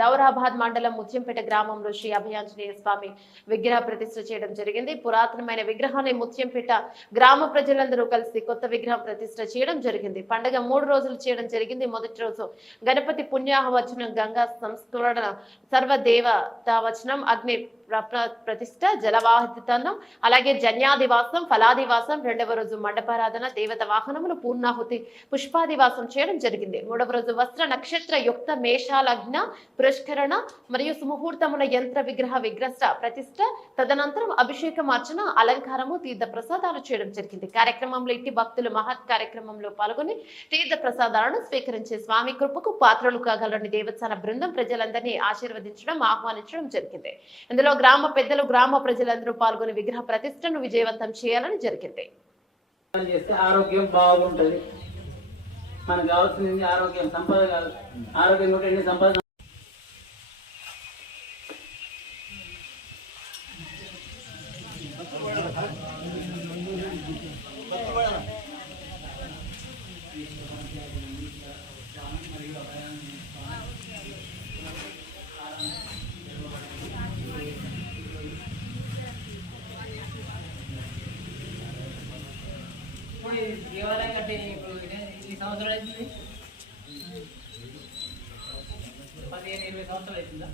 దౌరాబాద్ మండలం ముత్యంపేట గ్రామంలో శ్రీ అభయాంజనేయ స్వామి విగ్రహ ప్రతిష్ఠ చేయడం జరిగింది. పురాతనమైన విగ్రహాన్ని ముత్యంపేట గ్రామ ప్రజలందరూ కలిసి కొత్త విగ్రహం ప్రతిష్ఠ చేయడం జరిగింది. పండగ మూడు రోజులు చేయడం జరిగింది. మొదటి రోజు గణపతి పుణ్యాహవచనం గంగా సంస్కరణ సర్వదేవతావచనం అగ్ని ప్రతిష్ట జలవాహితనం అలాగే జన్యాదివాసం ఫలాదివాసం రెండవ రోజు మండపారాధన దేవత వాహనములు పూర్ణాహుతి పుష్పాదివాసం చేయడం జరిగింది. మూడవ రోజు వస్త్ర నక్షత్ర యుక్త మేషాలగ్న పురస్కరణ మరియు సుముహూర్తముల యంత్ర విగ్రహ విగ్రహ ప్రతిష్ట తదనంతరం అభిషేకం అర్చన అలంకారము తీర్థ ప్రసాదాలు చేయడం జరిగింది. కార్యక్రమంలో ఇట్టి భక్తులు మహత్ కార్యక్రమంలో పాల్గొని తీర్థ ప్రసాదాలను స్వీకరించే స్వామి కృపకు పాత్రలు కాగలని దేవస్థాన బృందం ప్రజలందరినీ ఆశీర్వదించడం ఆహ్వానించడం జరిగింది. ఇందులో గ్రామ పెద్దలు గ్రామ ప్రజలందరూ పాల్గొని విగ్రహ ప్రతిష్టను విజయవంతం చేయాలని జరిగింది. ఆరోగ్యం బాగుంటది. మనకు కావాల్సింది ఆరోగ్యం సంపద కాదు ఆరోగ్యం కూడా ఎన్ని సంపద ఇప్పుడు దేవాలయం కట్టి ఇప్పుడు ఈ సంవత్సరాలు అవుతుంది పదిహేను ఇరవై సంవత్సరాలు అవుతుందా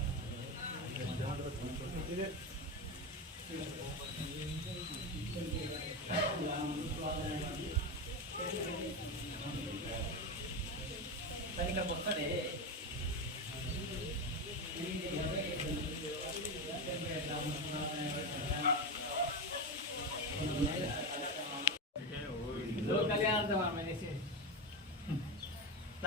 మరి ఇక్కడికి వస్తాడే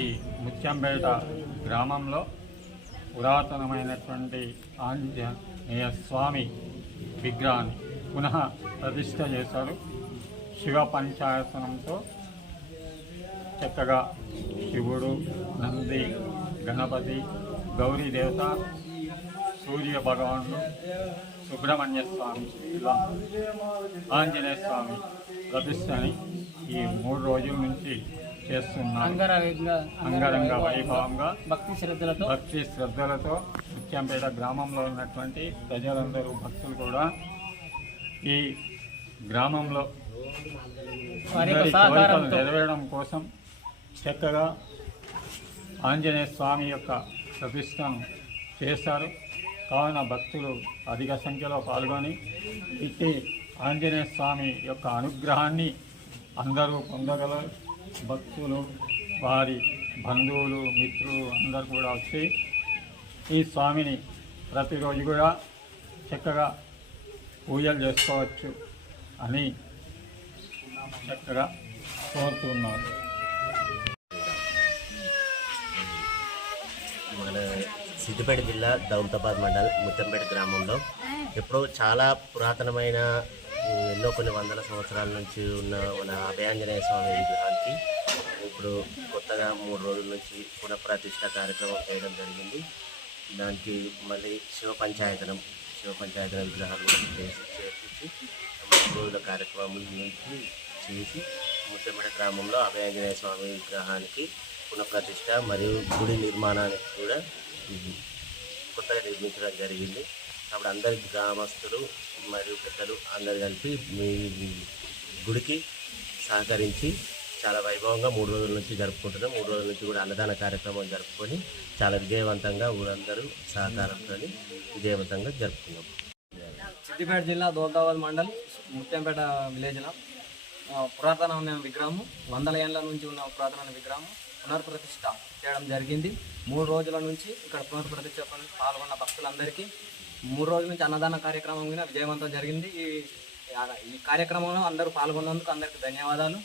ఈ ముత్యంపేట గ్రామంలో పురాతనమైనటువంటి ఆంజనేయ స్వామి విగ్రహాన్ని పునః ప్రతిష్ట చేశారు. శివ పంచాయతనంతో చక్కగా శివుడు నంది గణపతి గౌరీ దేవత సూర్య భగవానుడు సుబ్రహ్మణ్య స్వామి ఇలా ఆంజనేయ స్వామి ప్రతిష్టని ఈ మూడు రోజుల నుంచి చేస్తున్నారు అంగరంగ వైభవంగా భక్తి శ్రద్ధలతో భక్తి శ్రద్ధలతో ముత్యంపేట గ్రామంలో ఉన్నటువంటి ప్రజలందరూ భక్తులు కూడా ఈ గ్రామంలో కోరికలు నెరవేరడం కోసం చక్కగా ఆంజనేయ స్వామి యొక్క ప్రతిష్టను చేశారు. కావున భక్తులు అధిక సంఖ్యలో పాల్గొని ఇట్టి ఆంజనేయ స్వామి యొక్క అనుగ్రహాన్ని అందరూ పొందగల భక్తులు వారి బంధువులు మిత్రులు అందరు కూడా వచ్చి ఈ స్వామిని ప్రతిరోజు కూడా చక్కగా పూజలు చేసుకోవచ్చు అని చక్కగా కోరుతున్నారు మన సిద్దిపేట జిల్లా దౌలతాబాద్ మండల్ ముత్తంపేట గ్రామంలో ఎప్పుడో చాలా పురాతనమైన ఎన్నో కొన్ని వందల సంవత్సరాల నుంచి ఉన్న మన అభయాంజనేయ స్వామి విగ్రహానికి ఇప్పుడు కొత్తగా మూడు రోజుల నుంచి పునఃప్రతిష్ట కార్యక్రమం చేయడం జరిగింది. దానికి మళ్ళీ శివ పంచాయతనం శివ పంచాయతన విగ్రహాలు చేసి చేర్పించి మూడు రోజుల కార్యక్రమం నుంచి చేసి ముత్తంపేట గ్రామంలో అభయాంజనేయ స్వామి విగ్రహానికి పునఃప్రతిష్ట మరియు గుడి నిర్మాణానికి కూడా కొత్తగా నిర్మించడం జరిగింది. అప్పుడు అందరి గ్రామస్తులు మరియు పెద్దలు అందరు కలిపి మీ గుడికి సహకరించి చాలా వైభవంగా మూడు రోజుల నుంచి జరుపుకుంటున్నాం. మూడు రోజుల నుంచి కూడా అన్నదాన కార్యక్రమం జరుపుకొని చాలా విజయవంతంగా ఊరందరూ సహకారంతో విజయవంతంగా జరుపుకున్నాం. సిద్దిపేట జిల్లా దోల్తాబాద్ మండల్ ముత్యంపేట విలేజ్లో పురాతన పురాతనమైన విగ్రహము వందల ఏళ్ళ నుంచి ఉన్న పురాతనమైన విగ్రహము. పునర్ప్రతిష్ట చేయడం జరిగింది. మూడు రోజుల నుంచి ఇక్కడ పునర్ప్రతిష్ట పాల్గొన్న భక్తులందరికీ మూడు రోజుల నుంచి అన్నదాన కార్యక్రమం మీద విజయవంతం జరిగింది. ఈ ఈ కార్యక్రమంలో అందరూ పాల్గొన్నందుకు అందరికీ ధన్యవాదాలు.